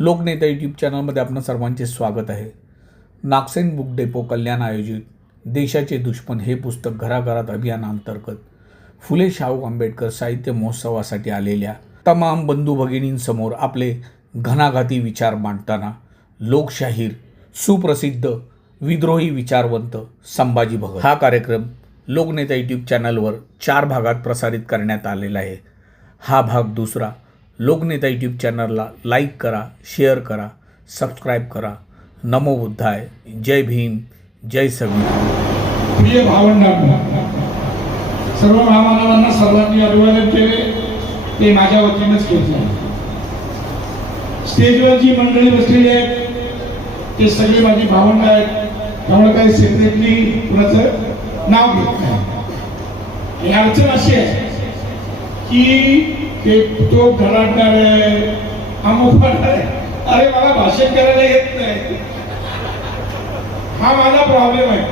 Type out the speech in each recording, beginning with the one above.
लोकनेता YouTube चॅनलमध्ये आपणा सर्वांचे स्वागत आहे. नागसेन बुक डेपो कल्याण आयोजित देशाचे दुश्मन हे पुस्तक घराघरात अभियानांतर्गत फुले शाहू आंबेडकर साहित्य महोत्सवासाठी आलेल्या तमाम बंधू भगिनींसमोर आपले घणाघाती विचार मांडताना लोकशाहीर सुप्रसिद्ध विद्रोही विचारवंत संभाजी भगत हा कार्यक्रम लोकनेता यूट्यूब चॅनलवर 4 भागात प्रसारित करण्यात आलेला आहे. हा भाग दुसरा. लोकनेता यूट्यूब चॅनलला लाईक करा, शेअर करा, सबस्क्राईब करा. नमो बुद्धाय. जय भीम, जय संविधान. प्रिय भावंडांनो, सर्व महामानवांना सर्वांनी अभिवादन केले ते माझ्या वतीनेच केले. स्टेजवर जी मंडळी बसलेली आहेत ते सगळे माझी भावंड आहेत. त्यामुळे काही सेपरेटली कुणाचं नाव घेत नाही. अडचण अशी आहे की ते तो घराटणार आहे, अमुक आहे, अरे मला भाषण करायला येत नाही, हा माझा प्रॉब्लेम आहे.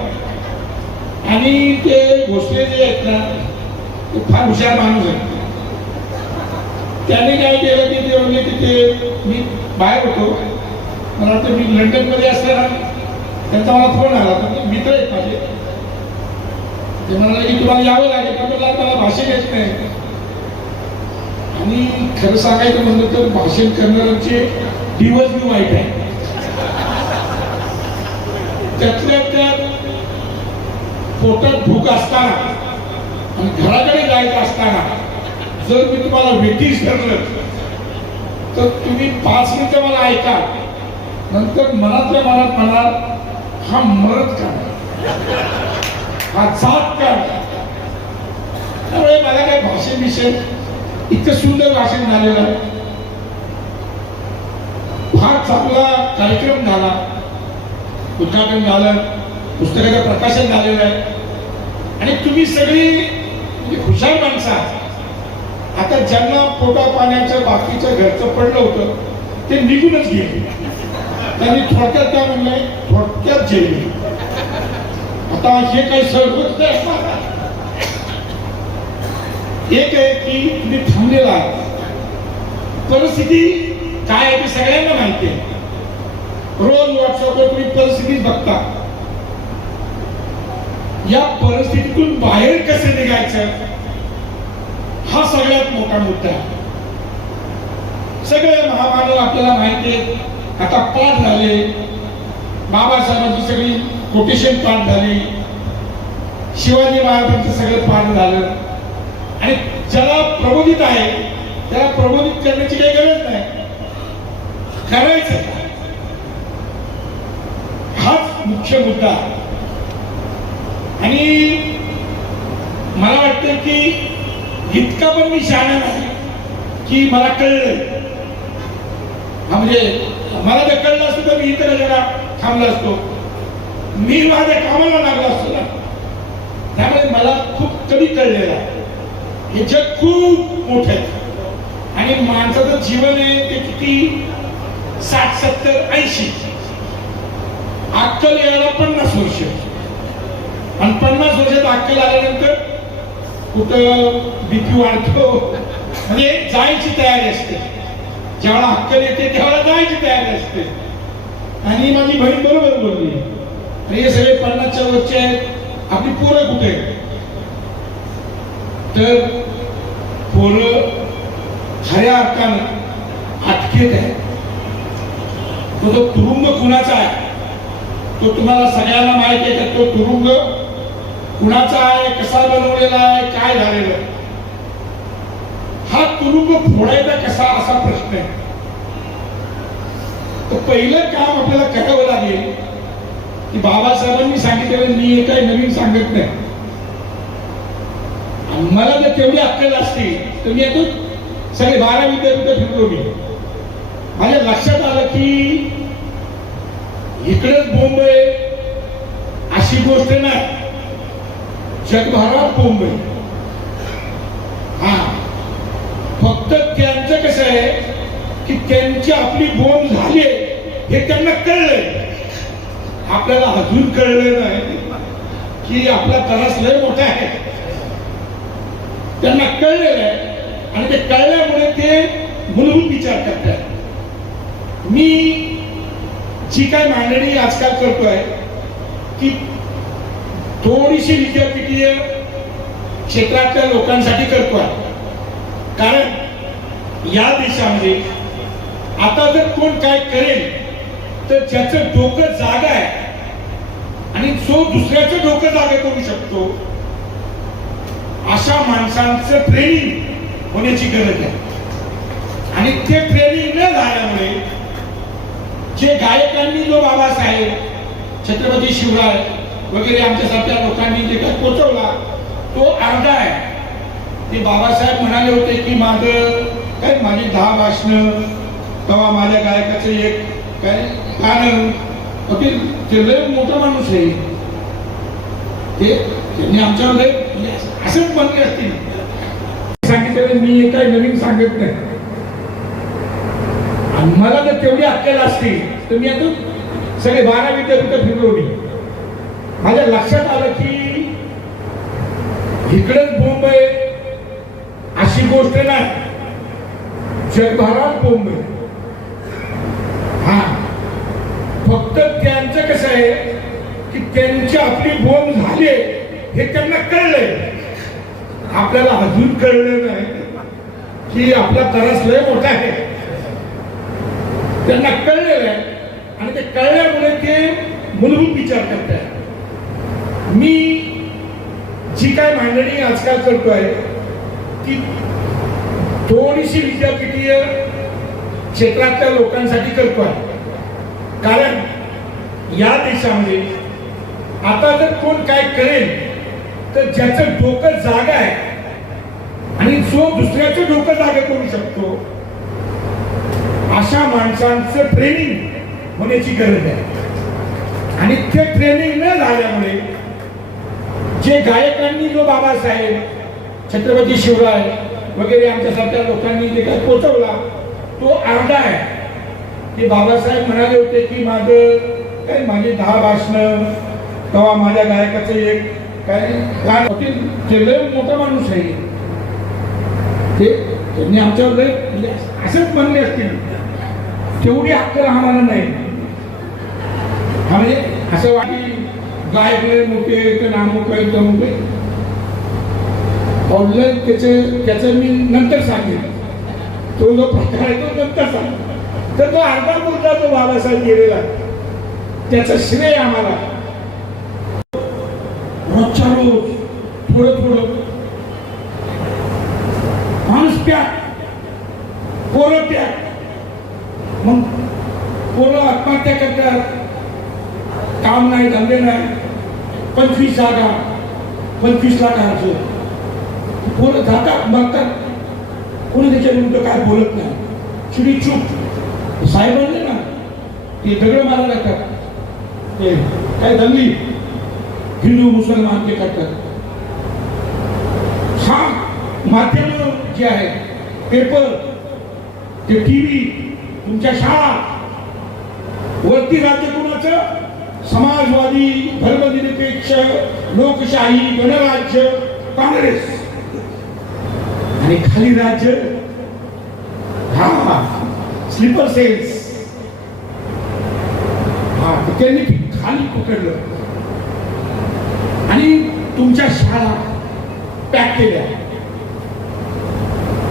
आणि ते भोसले जे आहेत ना ते फार हुशार माणूस आहे. त्यांनी काय केलं की ते म्हणजे तिथे मी बाहेर होतो, मला वाटतं मी लंडनमध्ये असताना त्यांचा मला फोन आला. तर मित्र आहेत माझे, ते म्हणाले की तुम्हाला यावं लागेल. पण मला भाषण येत नाही. आणि खरं सांगायचं म्हणलं तर भाषण करणाऱ्यांचे दिवस बी वाईट आहे. त्यातल्या त्यात पोटात भूक असताना आणि घराकडे जायचं असताना जर मी तुम्हाला वेटीस ठरलं तर तुम्ही 5 मिनिटं मला ऐका, नंतर मनातल्या मनात म्हणा हा मरत का, हा जात का. त्यामुळे मला काय भाषण विषय इतकं सुंदर भाषण झालेलं आहे. फार चांगला कार्यक्रम झाला, उद्घाटन झालं, पुस्तकाचं प्रकाशन झालेलं आहे. आणि तुम्ही सगळी म्हणजे हुशार माणसं आहात. आता ज्यांना पोटा पाण्याचं बाकीचं घरचं पडलं होतं ते निघूनच गेले. त्यांनी थोडक्यात काय म्हणलंय, थोडक्यात जेली. आता हे काही सरकत नाही. एक आहे की तुम्ही थांबलेला आहात. परिस्थिती काय आहे ते सगळ्यांना माहिती आहे. रोज व्हॉट्सअपवर तुम्ही परिस्थिती बघता. या परिस्थितीतून बाहेर कसे निघायचं हा सगळ्यात मोठा मुद्दा आहे. सगळे महामानव आपल्याला माहिती आहेत. आता पाठ झाले, बाबासाहेबांची सगळी कोटेशन पाठ झाली, शिवाजी महाराजांचं सगळं पाठ झालं. आणि ज्याला प्रबोधित आहे त्याला प्रबोधित करण्याची काही गरज नाही. करायचं हाच मुख्य मुद्दा. आणि मला वाटतं की इतका पण मी शहाणा नाही की मला कळलं. म्हणजे मला जर कळलं असतं तर मी इतर जरा थांबलो असतो, मी माझ्या कामाला लागलो असतो ना. त्यामुळे मला खूप कमी कळलेलं आहे. हे जग खूप मोठं आहे आणि माणसाचं जीवन आहे ते किती 60, 70, 80. अक्कल यायला 50 वर्ष. आणि 50 वर्षात अक्कल आल्यानंतर कुठं बीपी वाढतो, म्हणजे जायची तयारी असते. जेव्हा अक्कल येते तेव्हा जायची तयारी असते. आणि माझी बहीण बरोबर बोलली, हे सगळे 50च्या वरचे आहेत, आपली पोरं कुठे आहेत. तर पोरं खऱ्या अर्थानं अटकेत आहे. तो तुरुंग कुणाचा आहे तो तुम्हाला सगळ्यांना माहिती आहे का. तो तुरुंग कुणाचा आहे, कसा बनवलेला आहे, काय झालेलं आहे. हा तुरुंग फोडायचा कसा असा प्रश्न आहे. तर पहिलं काम आपल्याला करावं लागेल की बाबासाहेबांनी सांगितलेलं मी हे काही नवीन सांगत नाही. मला जर तेवढी अक्कल असती तर मी येतो सगळे 12 विद्यापीठ फिरलो. मी माझ्या लक्षात आलं की इकडेच बोंब आहे अशी गोष्ट नाही, जगभरात बोंब आहे. हा फक्त त्यांचं कसं आहे की त्यांची आपली बोंब झाली हे त्यांना कळलंय, आपल्याला अजून कळलं नाही की आपला त्रास लय मोठा आहे. त्यांना कळलेलं आहे आणि ते कळल्यामुळे ते मूलभूत विचार करतात. मी जी काय मांडणी आजकाल करतोय ती थोडीशी विद्यापीठीय क्षेत्रातल्या लोकांसाठी करतोय. कारण या देशामध्ये आता जर कोण काय करेल तर ज्याचं डोकं जागा आहे आणि जो दुसऱ्याचं डोकं जागा करू शकतो अशा माणसांचं ट्रेनिंग होण्याची गरज आहे. आणि ते ट्रेनिंग न झाल्यामुळे जे गायकांनी जो बाबासाहेब, छत्रपती शिवराय वगैरे आमच्यासारख्या लोकांनी जे काही पोचवला तो अर्धा आहे. ते बाबासाहेब म्हणाले होते की माझी 10 भाषणं तेव्हा माझ्या गायकाचं एक काय गाणं. ते लय मोठा माणूस आहे. त्यांनी आमच्यावर असंच म्हणले असतील. सांगितलं मी काही नवीन सांगत नाही. आणि मला जर तेवढी अक्कल असती तर मी आता सगळे 12 विद्यापीठ फिरलो. मी माझ्या लक्षात आलं की इकडेच बोंब आहे अशी गोष्ट नाही, जगभरात बोंब आहे. हा फक्त त्यांचं कसं आहे की त्यांची आपली बोंब झाली हे त्यांना कळलंय. आपल्याला अजून कळलं नाही की आपला तरस लय मोठा आहे. त्यांना कळलेलं आहे आणि ते कळल्यामुळे ते मूलभूत विचार करतात. मी जी काय मांडणी आजकाल करतोय ती थोडीशी विद्यापीठीय क्षेत्रातल्या लोकांसाठी करतोय. कारण या देशामध्ये आता जर कोण काय करेल तर ज्याचं डोकं जागा आहे आणि जो दुसऱ्याचं डोकं जागा करू शकतो अशा माणसांचं ट्रेनिंग होण्याची गरज आहे. आणि ते ट्रेनिंग न झाल्यामुळे जे गायकांनी जो बाबासाहेब, छत्रपती शिवराय वगैरे आमच्यासारख्या लोकांनी जे काही पोचवला तो अर्धा आहे. ते बाबासाहेब म्हणाले होते की माझी 10 भाषणं तेव्हा माझ्या गायकाचं एक काय गाणं. ते लय मोठा माणूस आहे. त्यांनी आमच्यावर असंच म्हणले असतील. तेवढी अक्कल आम्हाला नाही. म्हणजे असं वाटली गायक लय मोठे तर नामुक आहे तमुक आहे. त्याचं मी नंतर सांगेन. तो जो प्रकार आहे तो नंतर सांगेन. तर तो अर्धा मुद्दा तो बाबासाहेब गेलेला त्याचं श्रेय आम्हाला. रोजच्या रोज थोडं माणूस प्याक पोरं प्याक. मग पोरं आत्महत्या करतात. काम नाही, धंदे नाही. 25 जागा 25 लाख अर्ज. पोरं जातात मरतात. कोणी त्याच्या विरुद्ध काय बोलत नाही. चिडी चूप. साहेब म्हणले ना ते दगड मारायला लागतात. ते काय दंगली हिंदू मुसलमान ते करतात. हा माध्यम जे आहे, पेपर, ते टीव्ही, तुमच्या शाळा, वरती राज्य कुणाचं? समाजवादी, धर्मनिरपेक्ष, लोकशाही, गणराज्य, काँग्रेस. आणि खाली राज्य स्लीपर सेल्स. त्यांनी खाली पकडलं आणि तुमच्या शाळा पॅक केल्या.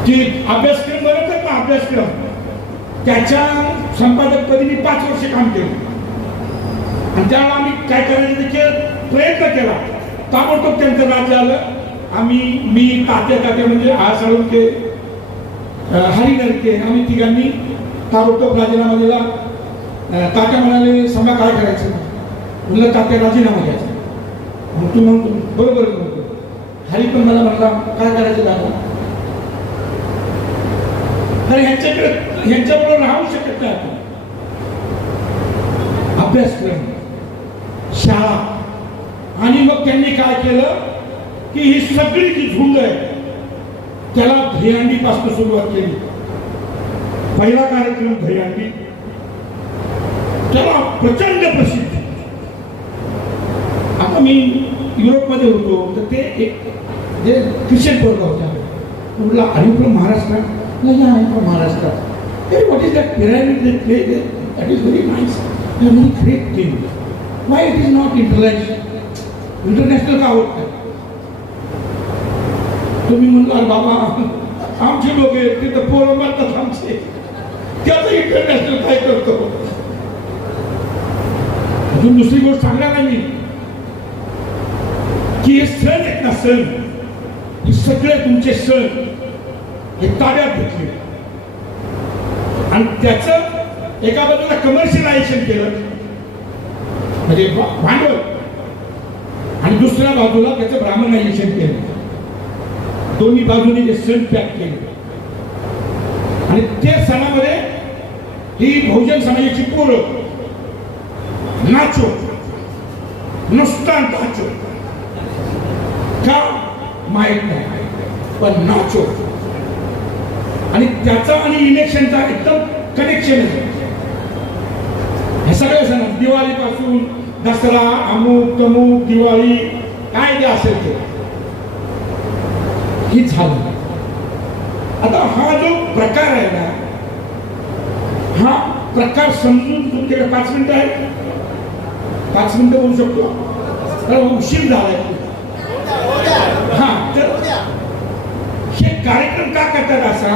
जे अभ्यासक्रम बनवतात ना, अभ्यासक्रम त्याच्या संपादकपदी मी 5 वर्ष काम केलं. आणि त्यावेळेला आम्ही काय करायचं प्रयत्न केला. ताबडतोब त्यांचं राज्य आलं. मी तात्या म्हणजे साळुंके, हरिनरके, आम्ही तिघांनी ताबडतोब राजीनामा दिला. तात्या म्हणाले समजा काय करायचं. म्हणलं तात्या राजीनामा घ्यायचा. मग तू म्हणतो बरोबर म्हणतो. हरी पण मला म्हणला काय करायचं दादा. तर ह्यांच्याबरोबर राहू शकत नाही आपण. अभ्यासक्रम, शाळा. आणि मग त्यांनी काय केलं की ही सगळी जी झुंड आहे त्याला दहीहंडीपासून सुरुवात केली. पहिला कार्यक्रम दहीहंडी, त्याला प्रचंड प्रसिद्ध. आता मी युरोपमध्ये होतो तर ते एक जे ख्रिश्चन पोरगा होता. म्हटलं आम्ही पण महाराष्ट्रात नाही, आम्ही पण महाराष्ट्रात. Hey, what is that pyramid they play there? That is very nice. They are very great thing. Why it is not international? International का होत नाही? तुम्ही म्हणणार बाबा आमचे लोक तिथं पोरं मारतात आमचे, त्याचं इंटरनॅशनल काय करतो? अजून दुसरी गोष्ट सांगणार नाही मी की हे सण आहेत ना, सण हे सगळे तुमचे सण हे ताब्यात घेतले आणि त्याचं एका बाजूला कमर्शियलायझेशन केलं म्हणजे भांडवल, आणि दुसऱ्या बाजूला त्याचं ब्राह्मणायझेशन केलं. दोन्ही बाजूने ते सण पॅक केले आणि त्या सणामध्ये ही बहुजन समाजाची पोरं नाचो, नुसता नाचो का माहित नाही पण नाचो, आणि त्याचा आणि इलेक्शनचा एकदम कनेक्शन आहे. हे सगळे सण दिवाळीपासून दसरा, अमुक तमुक, दिवाळी काय जे असेल ते ही झालं. आता हा जो प्रकार आहे ना, हा प्रकार समजून तुमच्याकडे 5 मिनिटं आहे, 5 मिनिटं होऊ शकतो तर उशीर झालाय. हा तर हे कार्यक्रम का करतात असा,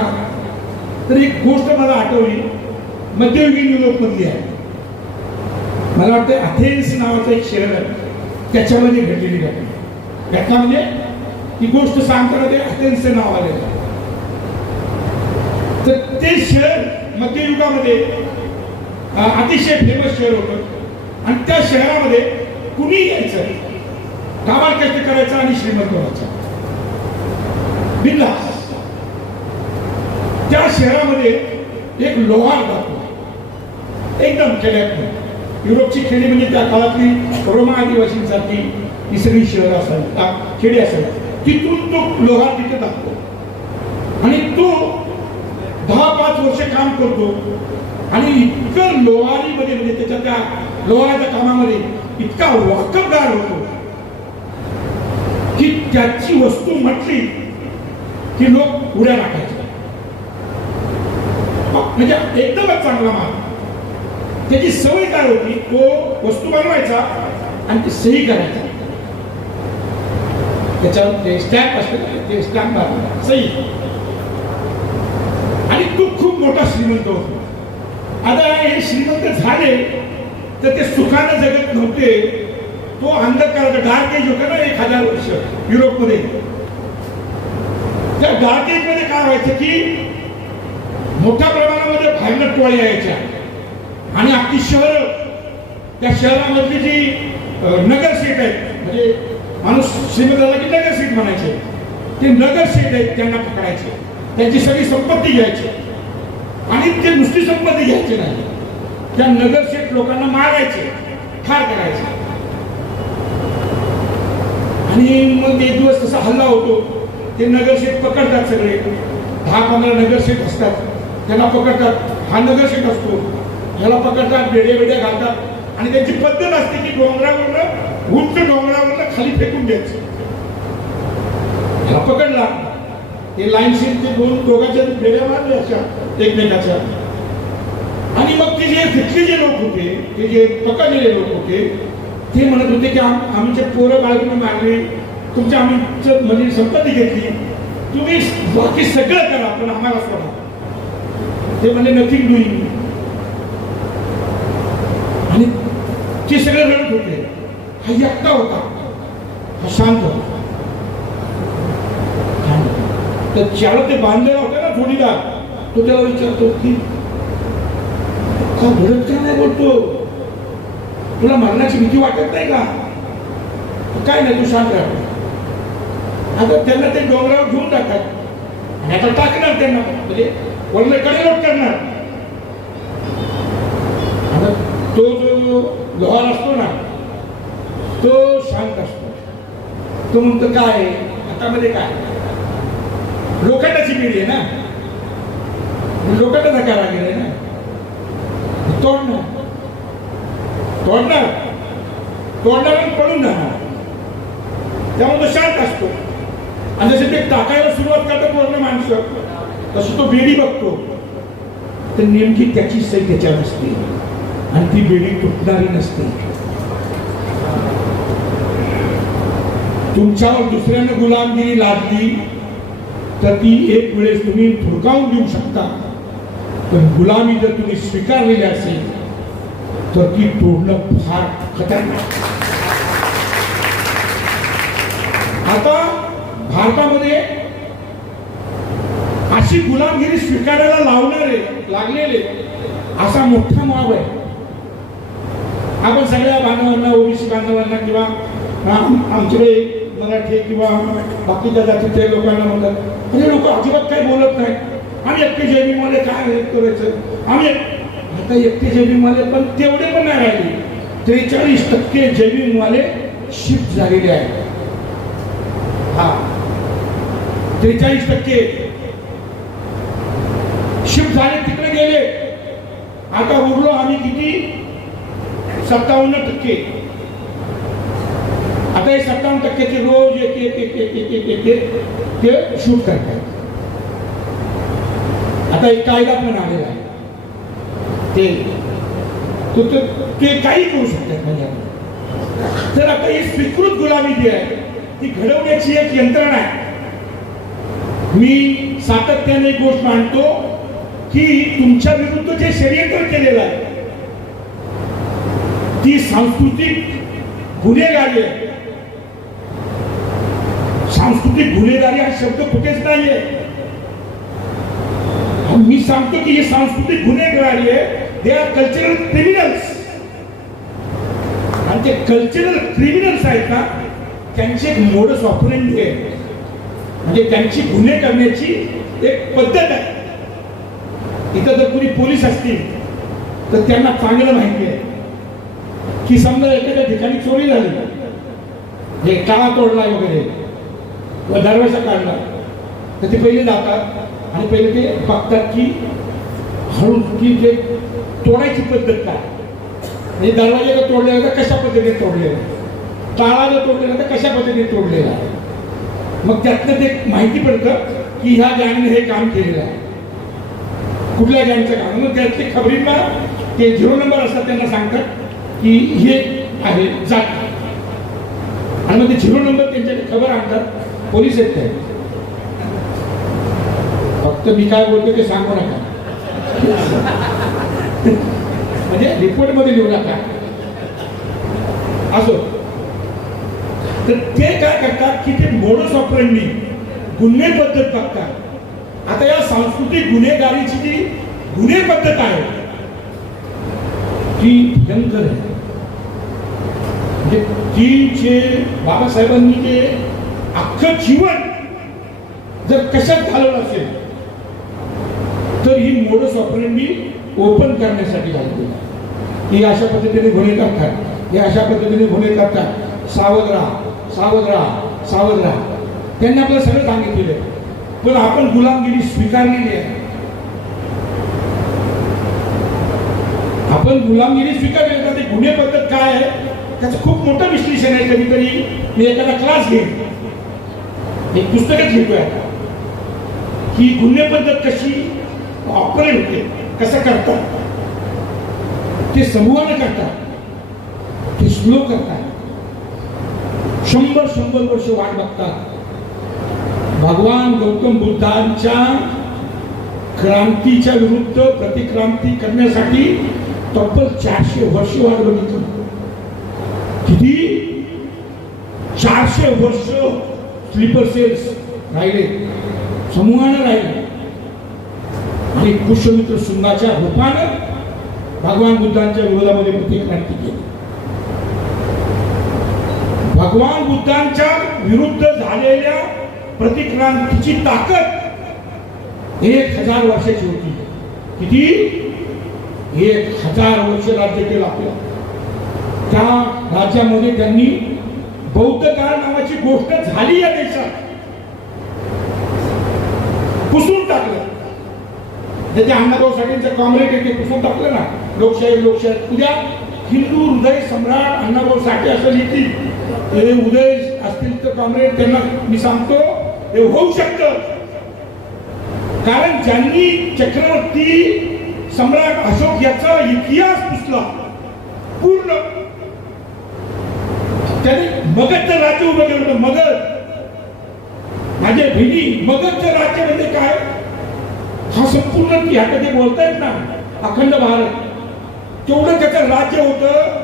तर एक गोष्ट मला आठवली मध्ययुगीन युरोप मधली आहे. मला वाटतं अथेन्स नावाचं एक शहर आहे, त्याच्यामध्ये घडलेली घटना म्हणजे ही गोष्ट सांगताना ते अथेन्सचं नाव आलेलं आहे. तर ते शहर मध्ययुगामध्ये अतिशय फेमस शहर होतं आणि त्या शहरामध्ये कुणी यायचं, कामाला कष्ट करायचं आणि श्रीमंत व्हायचं बिनधास्त. त्या शहरामध्ये एक लोहार जातो एकदम खेड्यात. युरोपची खेडी म्हणजे त्या काळातली रोमा आदिवासींसारखी ही सगळी शहर असायची, खेडी असायची. तिथून तो लोहार तिथे टाकतो आणि तो 10-5 वर्ष काम करतो आणि इतकं लोहारीमध्ये म्हणजे त्याच्या त्या लोहाराच्या कामामध्ये इतका वाकबगार होतो की त्याची वस्तू म्हटली की लोक उड्या टाकायचे. म्हणजे एकदमच चांगला माल. त्याची सवय काय होती, तो वस्तू बनवायचा आणि ती सही करायचा, त्याच्यावर ते स्टॅम्प असतं ते स्टॅम्प मारला सही, आणि तो खूप मोठा श्रीमंत होतो. आता हे श्रीमंत झाले तर ते सुखाने जगत नव्हते. तो अंधकार डार्क एज होता ना 1000 वर्ष युरोपमध्ये. त्या डार्क एज मध्ये काय व्हायचं की मोठ्या प्रमाणामध्ये बाहेरनं टोळ्या यायच्या आणि अख्खी शहर, त्या शहरामधली जी नगरसेठ आहेत, म्हणजे माणूस श्रीमंत झाला की नगरसेठ म्हणायचे, ते नगरसेठ आहेत त्यांना पकडायचे, त्यांची सगळी संपत्ती घ्यायची आणि ते नुसती संपत्ती घ्यायची नाही, त्या नगरसेठ लोकांना मारायचे, ठार करायचे. आणि मग एक दिवस तसा हल्ला होतो. ते नगरसेठ पकडतात, सगळे 10-15 नगरसेठ असतात, त्यांना पकडतात. हा नगरसेठ असतो, ह्याला पकडतात, बेड्या घालतात आणि त्यांची पद्धत असते की डोंगरावरनं, उंच डोंगरावरनं खाली फेकून द्यायचं. ह्याला पकडला, ते लाईनशीर ते दोघांच्या बेड्या मारल्या अशा एकमेकाच्या. आणि मग ते जे तिथले जे लोक होते, ते जे पकडलेले लोक होते, ते म्हणत होते की आमचे पोरं बाळगून मारले, तुमच्या आमचं म्हणजे संपत्ती घेतली, तुम्ही बाकी सगळं करा पण आम्हाला सोडा. ते म्हणजे नथिंग डुईंग. आणि ते सगळे रडत होते. हा एकटा होता, हा शांत होता. तर ज्याला ते बांधलेला होता ना जोडीदार, तो त्याला विचारतो की का धडक का नाही बोलतो, तुला मरणाची भीती वाटत नाही का? काय नाही, तू शांत राह. आता त्यांना ते डोंगरावर घेऊन टाकतात आणि आता टाकणार त्यांना, म्हणजे वरले कडेलोट करणार. आता तो जो लोहार असतो ना, तो शांत असतो. तो म्हणतो काय हातामध्ये काय, लोखंडाची पिढी आहे ना, लोखंडाचा काय लागेल आहे ना, तोडणार तोडणार तोडणार आणि पडून जाणार. त्यामुळे तो शांत असतो. आणि जसे ते टाकायला सुरुवात करतात पूर्ण माणसं, तसं तो बेडी बघतो तर नेमकी त्याची सही त्याच्यावर असते आणि ती बेडी तुटणारी नसते. तुमच्यावर दुसऱ्यानं गुलामगिरी लादली तर ती एक वेळेस तुम्ही धुडकावून देऊ शकता, पण गुलामी जर तुम्ही स्वीकारलेली असेल तर ती तोडणं फार खतरनाक. आता भारतामध्ये अशी गुलामगिरी स्वीकारायला लावणारे लागलेले असा मोठा माव आहे. आपण सगळ्या बांधवांना, ओबीसी बांधवांना किंवा आमच्याकडे मराठी किंवा बाकीच्या जातीच्या लोकांना म्हणतात हे लोक अजिबात काही बोलत नाही, आम्ही एकटे जैनिकवाले काय हे करायचं, आम्ही आता एकटे जैनिकवाले पण तेवढे पण नाही राहिले. 43% जैनिकवाले शिफ्ट झालेले आहेत. हा 43% शिफ्ट झाले, तिकडे गेले. आता उरलो आम्ही किती? 57%. आता हे 57%चे रोज एक ते शूट करतात. आता एक कायदा पण आलेला आहे, ते काही करू शकतात. म्हणजे तर आता ही स्वीकृत गुलामी जी आहे ती घडवण्याची एक यंत्रणा आहे. मी सातत्याने एक गोष्ट मांडतो की तुमच्या विरुद्ध जे षडयंत्र केलेलं आहे ती सांस्कृतिक गुन्हेगारी आहे. सांस्कृतिक गुन्हेगारी हा शब्द कुठेच नाहीये. मी सांगतो की हे सांस्कृतिक गुन्हेगारी आहे. They are cultural criminals. आणि ते कल्चरल क्रिमिनल्स आहेत ना, त्यांची एक मोडस ऑपरेंडी आहे, म्हणजे त्यांची गुन्हे करण्याची एक पद्धत आहे. इथं जर कोणी पोलीस असतील तर त्यांना चांगलं माहिती आहे की समजा एखाद्या ठिकाणी चोरी झाली, हे काळा तोडला वगैरे व दरवाजा काढला, तर ते पहिले जातात आणि पहिले ते बघतात की हळू की ते तोडायची पद्धत काय, म्हणजे दरवाजा जर तोडलेला तर कशा पद्धतीने तोडलेला, काळा जर तोडलेला तर कशा पद्धतीने तोडलेला. मग त्यातनं ते माहिती पडतं की ह्या गँगने हे काम केलेलं आहे, कुठल्या गँगचं काम. मग त्यातली खबरींना ते 0 नंबर असतात, त्यांना सांगतात की हे आहे जात, आणि मग ते 0 नंबर त्यांच्याकडे खबर आणतात. पोलीस येत नाही. फक्त मी काय बोलतो ते सांगू नका, म्हणजे रिपोर्ट मध्ये लिहू नका असो. तर ते काय करतात की ते मोडस ऑपरेंडी गुन्हे पद्धत बघतात. आता या सांस्कृतिक गुन्हेगारीची जी गुन्हे पद्धत आहे ती भयंकर आहे. म्हणजे ती जे बाबासाहेबांनी जे अख्खं जीवन जर कशात घालवलं असेल तर ही मोडस ऑपरेंडी ओपन करण्यासाठी घालवली. ही अशा पद्धतीने गुन्हे करतात, हे अशा पद्धतीने गुन्हे करतात. सावध राहा, सावध राहा, सावध राहा. त्यांनी आपल्याला सगळं सांगितलेलं आहे, पण आपण गुलामगिरी स्वीकारलेली आहे. आपण गुलामगिरी स्वीकारली तर ते गुन्हे पद्धत काय आहे त्याचं खूप मोठं विश्लेषण आहे. कधीतरी मी एखादा क्लास घेईन, एक पुस्तकच लिहितोय आता की गुन्हे पद्धत कशी ऑपरेट होते, कसं करतात. ते समूहाने करतात, ते स्लो करतात, 100 वर्ष वाट बघतात. भगवान गौतम बुद्धांच्या क्रांतीच्या विरुद्ध प्रतिक्रांती करण्यासाठी तब्बल 400 वर्ष वाट बघितली. किती? 400 वर्ष स्लीपर सेल्स राहिले, समूहानं राहिले. आणि पुष्यमित्र शृंगाच्या रूपानं भगवान बुद्धांच्या विरोधामध्ये प्रतिक्रांती केली. भगवान बुद्धांच्या विरुद्ध झालेल्या प्रतिक्रांतीची ताकद 1000 वर्षाची होती. किती? 1000 वर्ष राज्य केलं आपल्या. त्या राज्यामध्ये त्यांनी बौद्ध काळ नावाची गोष्ट झाली या देशात पुसून टाकलं. जे अण्णाभाऊ साठेंचं काँग्रेस आहे ते पुसून टाकलं ना, लोकशाही लोकशाही. उद्या हिंदू हृदय सम्राट अण्णाभाऊ साठे असं लिहितील, ते उदय असतील तर काँग्रेस, त्यांना मी सांगतो हे होऊ शकतं. कारण ज्यांनी चक्रवर्ती सम्राट अशोक याचा इतिहास पुसला पूर्ण. त्याने मगधचं राज्य उभं केलं होतं. मगध माझे बहिणी, मगधचं राज्य म्हणजे काय? हा संपूर्ण ह्याकडे ते बोलतायत ना अखंड भारत, तेवढं त्याचं राज्य होतं.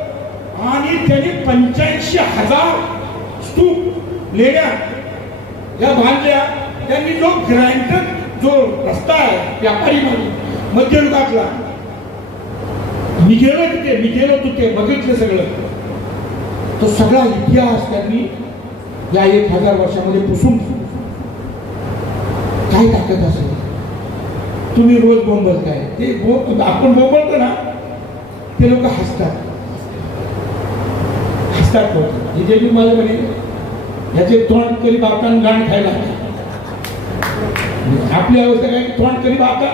आणि त्याने 85,000 स्तूप लेण्या या बांधल्या. त्यांनी जो ग्रँड जो रस्ता आहे व्यापारी म्हणून मध्ययुगातला, मी गेलो तिथे बघितलं सगळं. तो सगळा इतिहास त्यांनी या 1000 वर्षामध्ये पुसून काय ताकद असेल. तुम्ही रोज बोंबलताय, ते आपण बोंबलतो ना, ते लोक हसतात. जिथे मी मला म्हणे याचे तोंड करी बापटान गाण खायला, आपली अवस्था काय, तोंड करी बापटा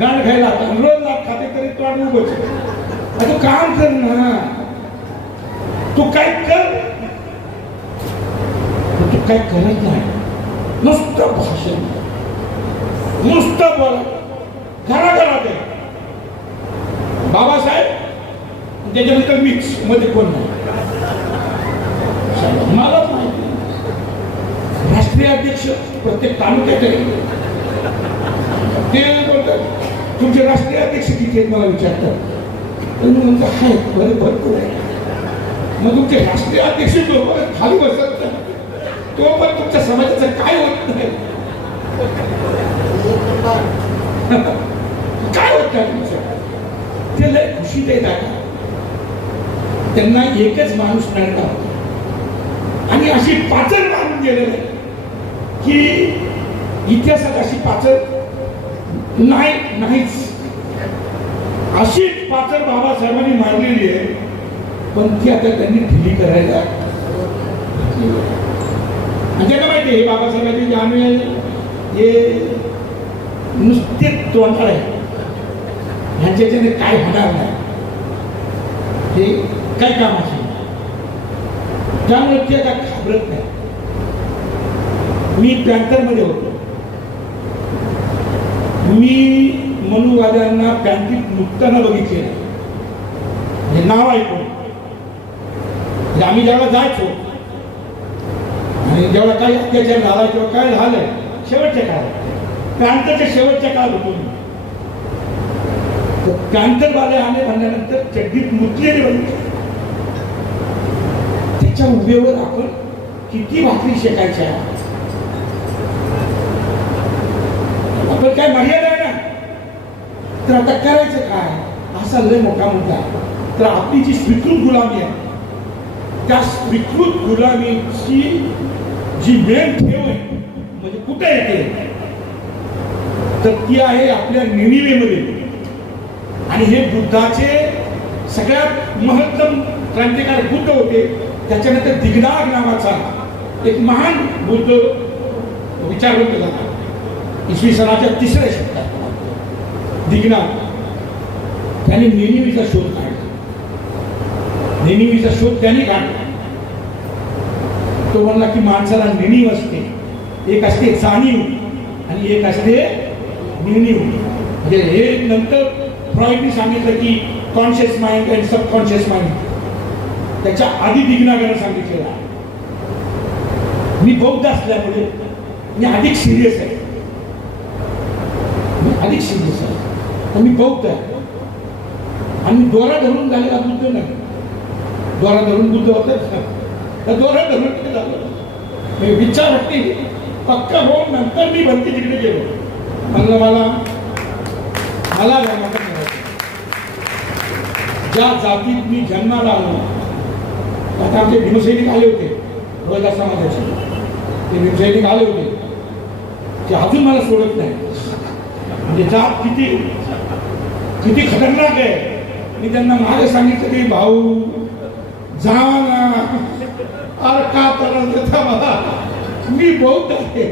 गाण खायला रोज लाभ खाते तरी तोंड उभंच. तू काम कर ना, तू काय कर, तू काय करत नाही. नुसतं भाषण, नुसतं बोला, घराघरात आहे. बाबासाहेब त्याच्यानंतर मिक्स मध्ये कोण नाही. मला माहिती राष्ट्रीय अध्यक्ष प्रत्येक तालुक्यात आहे. ते बोलतात तुमचे राष्ट्रीय अध्यक्ष किती आहेत मला विचारतात. म्हणतो आहेत, भरपूर आहे. मग तुमचे राष्ट्रीय अध्यक्ष बरोबर खाली बसत तो पण तुमच्या समाजाचं काय होत नाही. काय होत नाही तुमचं. ते लय खुशीत येत आहे. त्यांना एकच माणूस मिळता होता आणि अशी पाचर मारून गेलेलं की इतिहासात अशी पाचर नाहीच. अशी पाचर बाबासाहेबांनी मारलेली आहे, पण ती आता त्यांनी ढिली करायला. म्हणजे काय माहिती आहे बाबासाहेबांचे जाणवे हे नुसते तोंडाळ आहे, ह्यांच्याने काय होणार नाही, हे काय कामाचे. त्यामुळे ते आता घाबरत नाही. मी पॅन्थरमध्ये होतो. मी मनुवाद्यांना पॅन्थीत नुकताना बघितले हे नाव ऐकून. आम्ही जेव्हा जायचो आणि जेव्हा काही अत्याचार झाला किंवा काय झालंय शेवटच्या काळात, पॅन्थरच्या शेवटच्या काळात होतो मी. पॅन्थरवाले आले म्हणल्यानंतर चड्डीत मुतलेले बघितले. त्याच्या उभेवर आपण किती भाकरी शेकायच्या. आपण काय मर्यादा आहे ना, तर आता करायचं काय, असा लय मोठा मुद्दा. तर आपली जी स्वीकृत गुलामी आहे, त्या स्वीकृत गुलामीची जी मेन ठेव आहे म्हणजे कुठे येते, तर ती आहे आपल्या निनिवेमध्ये. आणि हे बुद्धाचे सगळ्यात महत्तम क्रांतिकारक बुद्ध होते. त्याच्यानंतर दिगनाग नावाचा एक महान बुद्ध विचारवंत झाला इसवी सनाच्या 3ऱ्या शतकात. दिगनाग त्याने निनिवेचा शोध काढला. निनिवेचा शोध त्याने काढला. तो म्हणला की माणसाला निनीव असते, एक असते जाणीव आणि एक असते निनीव. म्हणजे हे नंतर फ्रॉइडने सांगितलं की conscious mind and subconscious mind. त्याच्या आधी दिगनागाने सांगितलेलं आहे. मी बौद्ध असल्यामुळे मी अधिक सिरियस आहे. मी बौद्ध आहे आणि दोरा धरून झालेला बुद्ध नाही. दोरा धरून बुद्ध होता, दोरा धरून झालं. विचार होती पक्का होऊन नंतर मी भरती तिकडे गेलो. म्हणलं मला ज्या जातीत मी जन्माला आलो, आता आमचे भीमसैनिक आले होते रोजा समाजाचे, ते भीमसैनिक आले होते, ते अजून मला सोडत नाही. म्हणजे जात किती खतरनाक आहे. मी त्यांना मागे सांगितलं की भाऊ जा ना, अरे का तर मला मी बौद्ध आहे.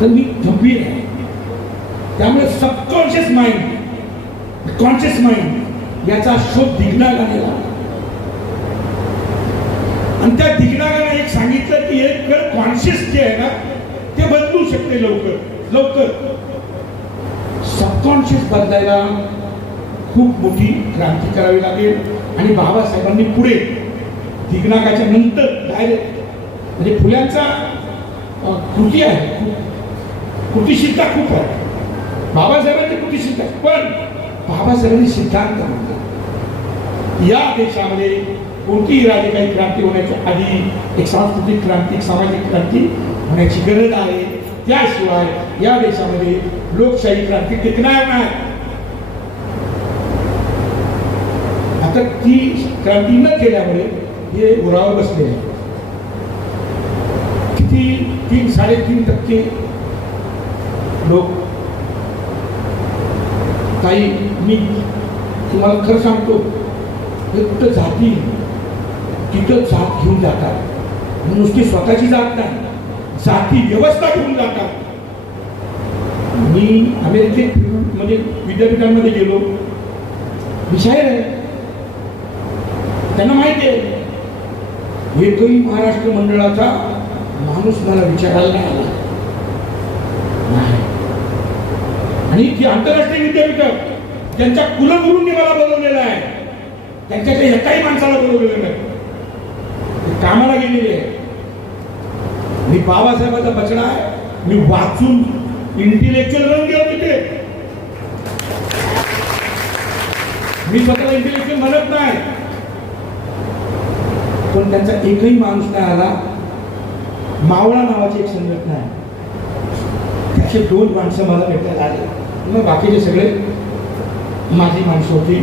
तर मी गंभीर आहे. त्यामुळे सबकॉन्शियस माइंड कॉन्शियस माइंड याचा शोध दिगनागाने लावला. आणि त्या दिगनागाने एक सांगितलं की एक कॉन्शियस जे आहे ना ते बदलू शकते लवकर. सबकॉन्शियस बदलायला खूप मोठी क्रांती करावी लागेल. आणि बाबासाहेबांनी पुढे दिग्नाकाच्या नंतर डायरेक्ट म्हणजे फुल्यांचा कृती आहे, कृतीशीलता खूप आहे. बाबासाहेबांची कृतीशीलता, पण बाबासाहेबांनी सिद्धांत मांडला. या देशामध्ये कोणतीही राजकीय क्रांती होण्याच्या आधी एक सांस्कृतिक क्रांती, एक सामाजिक क्रांती होण्याची गरज आहे. त्याशिवाय या देशामध्ये लोकशाही क्रांती टिकणार नाही. आता ती क्रांती न केल्यामुळे हे उरावर बसले आहे. किती 3-3.5% लोक. काही मी तुम्हाला खरं सांगतो, हे कुठं जाती तिथं जात घेऊन जातात. नुसती स्वतःची जात नाही, जाती व्यवस्था घेऊन जातात. मी अमेरिकेत म्हणजे विद्यापीठांमध्ये गेलो, मी शाहीर आहे, त्यांना माहिती आहे. एकही महाराष्ट्र मंडळाचा माणूस मला विचारायला नाही आला नाही. आणि ती आंतरराष्ट्रीय विद्यापीठ त्यांच्या कुलगुरूंनी मला बोलवलेलं आहे, त्यांच्याकडे एकाही माणसाला बोलवलेलं नाही. कामाला गेलेले आहे. मी बाबासाहेबांचा बचडा आहे. मी वाचून इंटेलेक्च्युअल बनून गेलो तिथे. मी स्वतःला इंटेलेक्च्युअल म्हणत नाही, पण त्यांचा एकही माणूस नाही आला. मावळा नावाची एक संघटना आहे, त्याचे 2 माणसं मला भेटायला आले. मग बाकीचे सगळे माझी माणसं होती.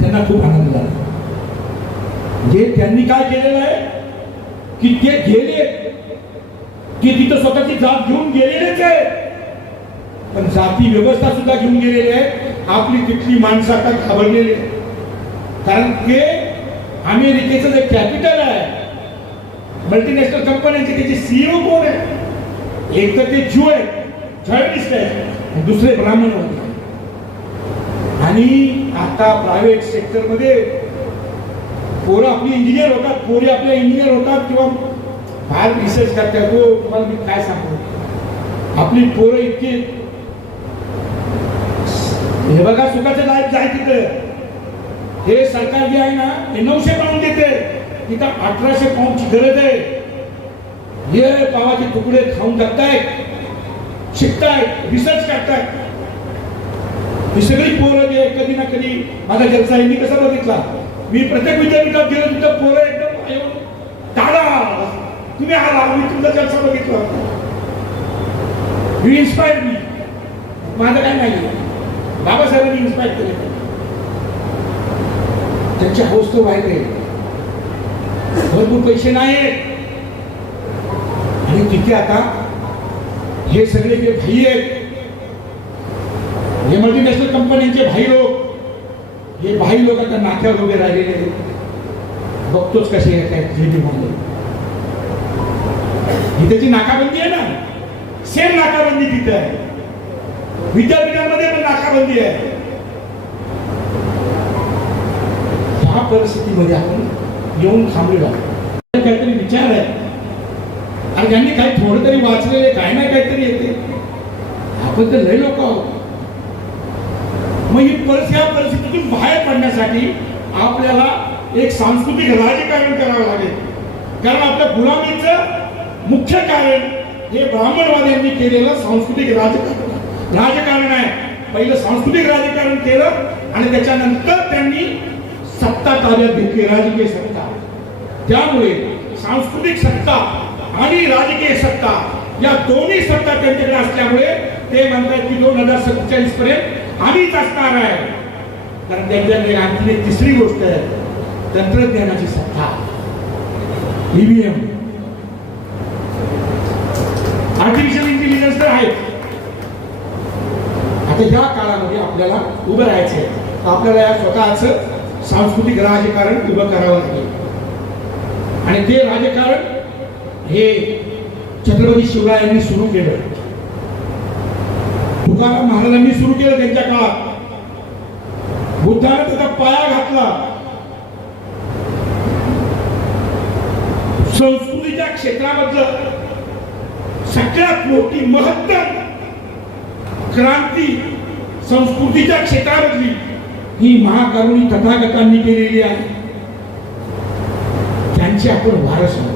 त्यांना खूप आनंद झाला. जे त्यांनी काय केलेलं आहे की ते गेले की तिथं स्वतःची जात घेऊन गेलेलेच आहे, पण जाती व्यवस्था सुद्धा घेऊन गेलेले आहे. आपली तिथली माणसं आता घाबरलेली आहे. कारण ते अमेरिकेचं जे कॅपिटल आहे, मल्टीनॅशनल कंपन्यांचे त्याचे सीईओ कोण आहे? एक तर ते ज्यू आहे, जर्नलिस्ट आहे, दुसरे ब्राह्मणवादी. आणि आता प्रायव्हेट सेक्टरमध्ये पोरं आपली इंजिनियर होतात, पोरे आपल्या इंजिनियर होतात किंवा बाहेर रिसर्च करतात. तो तुम्हाला मी काय सांगतो, आपली पोरं इतकी, हे बघा सुखाचं लाईफ जाय तिथं. हे सरकार जे आहे ना, हे 900 पाऊंड देते, तिथं 1800 पाऊंडची गरज आहे. हे पावाचे तुकडे खाऊन टाकतायत, शिकतायत, रिसर्च करतायत. ही सगळी पोरं जे कधी ना कधी माझा जलसा यांनी कसा बघितला. मी प्रत्येक विद्यापीठात गेलो तिथं पोरं एकदम दादा तुम्ही आला, मी तुमचा जलसा बघितला, यू इन्स्पायर मी. माझं काय नाही, बाबासाहेबांनी इन्स्पायर केले. त्यांची अवस्था वाईट आहे, भरपूर पैसे नाहीत. आणि तिथे आता हे सगळे जे भाई आहेत, हे मल्टीनॅशनल कंपन्यांचे भाई लोक, हे भाई लोक आता नाक्यावर उभे राहिलेले आहेत. बघतोच कसे येत आहेत जीबी मध्ये. ही त्याची नाकाबंदी आहे ना, सेम नाकाबंदी तिथे आहे. विद्यापीठांमध्ये पण नाकाबंदी आहे. ह्या परिस्थितीमध्ये आपण येऊन थांबलेलो आहोत. काहीतरी विचार आहे आणि ज्यांनी काही थोडं तरी वाचलेले, काय नाही काहीतरी येते. आपण तर लय लोक आहोत. मग ही परिस्थितीतून बाहेर पडण्यासाठी आपल्याला एक सांस्कृतिक राजकारण करावं लागेल. कारण आपल्या गुलामीचं मुख्य कारण हे ब्राह्मणवाद्यांनी केलेलं सांस्कृतिक राजकारण आहे. पहिलं सांस्कृतिक राजकारण केलं आणि त्याच्यानंतर त्यांनी सत्ता ताब्यात घेतली, राजकीय सत्ता. त्यामुळे सांस्कृतिक सत्ता आणि राजकीय सत्ता या दोन्ही सत्ता त्यांच्याकडे असल्यामुळे ते म्हणतात की 2047 पर्यंत आम्हीच असणार आहे. कारण त्यांच्याकडे आणखी एक तिसरी गोष्ट आहे, तंत्रज्ञानाची सत्ता, ईव्हीएम, आर्टिफिशियल इंटेलिजन्स तर आहे. आता या काळामध्ये आपल्याला उभं राहायचं आहे. आपल्याला या स्वतःचं सांस्कृतिक राजकारण उभं करावं लागेल. आणि ते राजकारण हे छत्रपती शिवरायांनी सुरू केलं, तुकाराम महाराजांनी सुरू केलं त्यांच्या काळात. बुद्धाने त्याचा पाया घातला. संस्कृतीच्या क्षेत्राबद्दल सगळ्यात मोठी महत्तम क्रांती संस्कृतीच्या क्षेत्रामधली ही महाकरुणी तथागतांनी केलेली आहे. त्यांचे आपण वारस आहोत.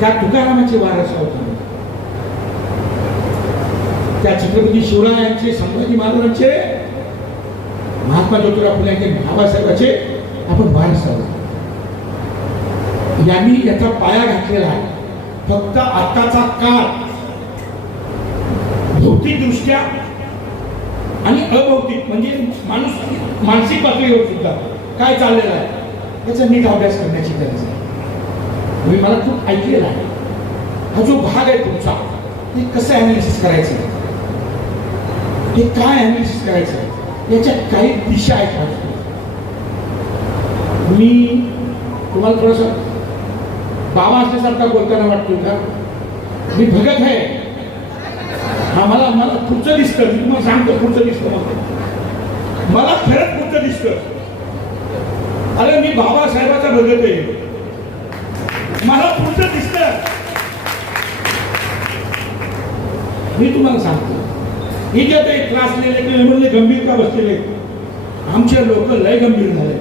त्या तुकारामाचे वारस आहोत. त्या छत्रपती शिवरायांचे, संभाजी महाराजांचे, महात्मा ज्योतिराव फुले यांचे, बाबासाहेबांचे आपण वारस आहोत. यांनी याचा पाया घातलेला आहे. फक्त आताचा काळ भौतिकदृष्ट्या आणि अभौतिक म्हणजे मानसिक पातळीवर सुद्धा काय चाललेलं आहे याचा नीट अभ्यास करण्याची गरज आहे. तुम्ही मला खूप ऐकलेला आहे. हा जो भाग आहे तुमचा, ते कसं अनालिसिस करायचं, हे काय अनालिसिस करायचं, याच्या काही दिशा आहेत. मी तुम्हाला थोडंसं बाबा असल्यासारखा बोलताना वाटतो का? मी भगत आहे. मला पुढचं दिसतं. मी तुम्हाला सांगतो पुढचं दिसतं. मला खरंच पुढचं दिसतं. अरे मी बाबासाहेबाचा भगत आहे. मला पुढचं दिसतं. मी तुम्हाला सांगतो, हे जे काही त्रासलेले किंवा गंभीर का बसलेले, आमचे लोक लय गंभीर झाले.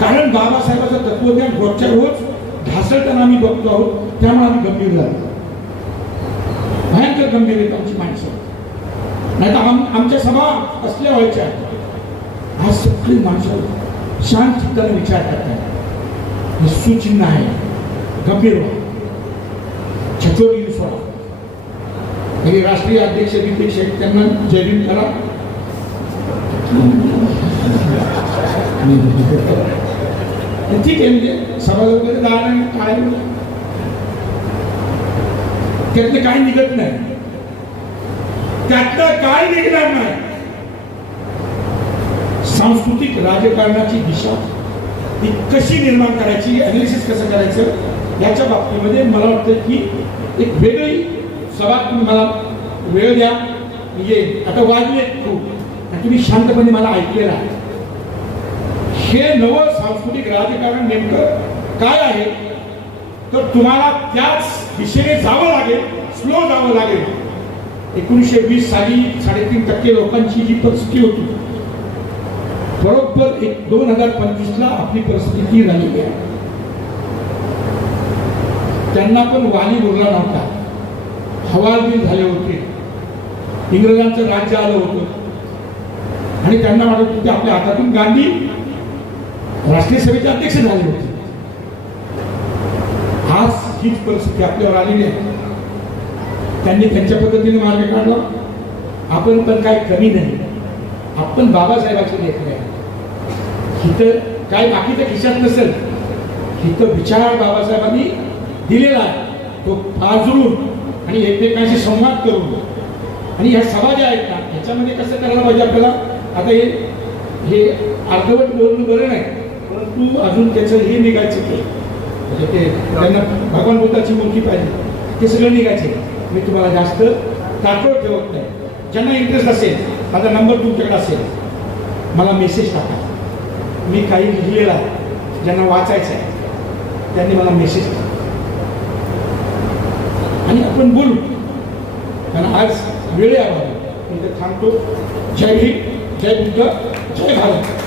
कारण बाबासाहेबाचं तत्वज्ञान रोजच्या रोज ढासळताना आम्ही बघतो आहोत. त्यामुळे आम्ही गंभीर झालो. भयंकर गंभीर आहेत आमची माणसं. नाही तर आमच्या सभा असल्या व्हायच्या. आज सगळी माणसं शांत चित्ताने विचार करतात. हे सुचिन्ह आहे. गंभीर व्हा. छचोरी सोडा. म्हणजे राष्ट्रीय अध्यक्ष विध्यक्ष त्यांना जयभीम करा. ठीक आहे. म्हणजे सभा वगैरे जाणार काय त्यातलं काय निघत नाही. त्यातलं काय निघणार नाही. सांस्कृतिक राजकारणाची दिशा ती कशी निर्माण करायची, अनालिसिस कसं करायचं, याच्या बाबतीमध्ये मला वाटतं की एक वेगळी सभा तुम्ही मला वेळ द्या. येईल. आता वाजले खूप आणि तुम्ही शांतपणे मला ऐकलेलं आहे. हे नवं सांस्कृतिक राजकारण नेमकं काय आहे, तर तुम्हाला त्याच दिशेने जावं लागेल. स्लो जावं लागेल. 1920 साली 3.5% लोकांची जी परिस्थिती होती, बरोबर 2025ला आपली परिस्थिती झालेली आहे. त्यांना पण वाली बोलला नव्हता. हवालदिल झाले होते. इंग्रजांचं राज्य आलं होतं आणि त्यांना वाटत होतं आपल्या हातातून गांधी राष्ट्रीय सभेचे अध्यक्ष झाले होते. आज हीच परिस्थिती आपल्यावर आलेली आहे. त्यांनी त्यांच्या पद्धतीने मार्ग काढला. आपण पण काय कमी नाही. आपण बाबासाहेबांचे लेखक आहे. इथं काय बाकीचं खिशात नसेल. इथं विचार बाबासाहेबांनी दिलेला आहे. तो पाजळून आणि एकमेकांशी संवाद करून आणि ह्या सभा ज्या आहेत ना, ह्याच्यामध्ये कसं करायला पाहिजे आपल्याला. आता हे अर्धवट बोलणं बरं नाही, परंतु अजून त्याचं हे निघायचं की म्हणजे ते त्यांना भगवान बुद्धाची मूर्ती पाहिजे, ते सगळं निघायचे. मी तुम्हाला जास्त ताटोळ ठेवत नाही. ज्यांना इंटरेस्ट असेल, माझा नंबर तुमच्याकडे असेल, मला मेसेज टाका. मी काही लिहिलेला आहे, ज्यांना वाचायचं आहे त्यांनी मला मेसेज टाका आणि आपण बोलू. कारण आज वेळ आहे. मी तर थांबतो. जय हिंद, जय बुद्ध, जय भारत.